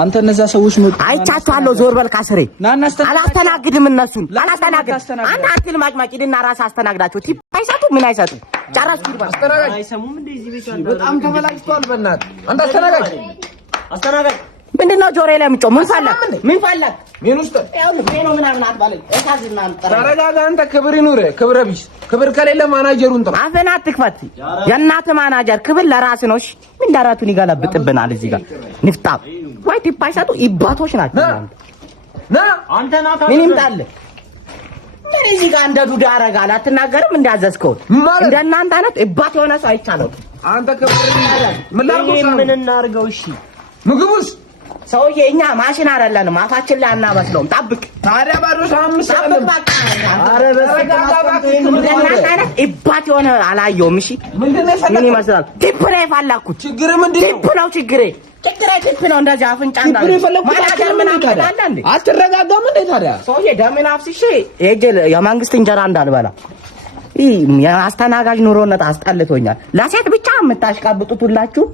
አንተ እነዛ ሰዎች አይቻቸዋለሁ። ዞር በል ካስሬ አላስተናግድም። እነሱን አላስተናግድ። አንተ አትል ማጭማጭ ድና ራስ አስተናግዳቸው። ቲፕ አይሰጡ ምን አይሰጡ ጨረስኩ። አስተናጋጅ አይሰሙም እንደዚህ ቤት በጣም ተበላሽቷል። በእናትህ አንተ አስተናጋጅ ምንድነው ጆሮ ላይ የምጮህ? ምን ፈለክ? ምን ውስጥ ያው ነው ምናምን አትባለኝ። እሳዝና ተረጋጋ። አንተ ክብር ይኑር። ክብረ ቢስ ክብር ከሌለ ማናጀሩን ጥራ። አፈና አትክፈት። የእናትህ ማናጀር ክብር ለራስ ነው። እሺ ምን ዳራቱን ይገለብጥብናል እዚህ ጋር ንፍጣ ወይ ቲፓይሳቱ ይባቶች ናቸው። አንተ ና ምን ይምጣል? ምን እዚህ ጋር እንደ ዱዳ አረጋል። አትናገርም? እንዳዘዝከው እንደናንተ አይነት ይባት የሆነ ሰው አይቻለው። አንተ ክብር ምን ላርጎሽ? ምን እናርገው? እሺ ምግቡስ ሰውዬ እኛ ማሽን አይደለንም። አፋችን ላይ አናበስለውም። ጠብቅ ታዲያ ባዶሽ አምስት ሰዓት አረ በስመ ይባት የሆነ አላየውም። እሺ ምን ይመስላል? ቲፕ ነው የፈለኩት። ችግር ምንድን ነው? ቲፕ ነው ችግሬ። ቲፕ ነው እንደዚህ አፍንጫ እንዳለ ማናጀር ምን አታዳለ እንዴ? አትረጋጋም እንዴ ታዲያ? ሰውዬ ደምን አፍስሼ ሄጄ የመንግስት እንጀራ እንዳልበላ የአስተናጋጅ ኑሮነት አስጠልቶኛል። ለሴት ብቻ የምታሽቃብጡት ሁላችሁ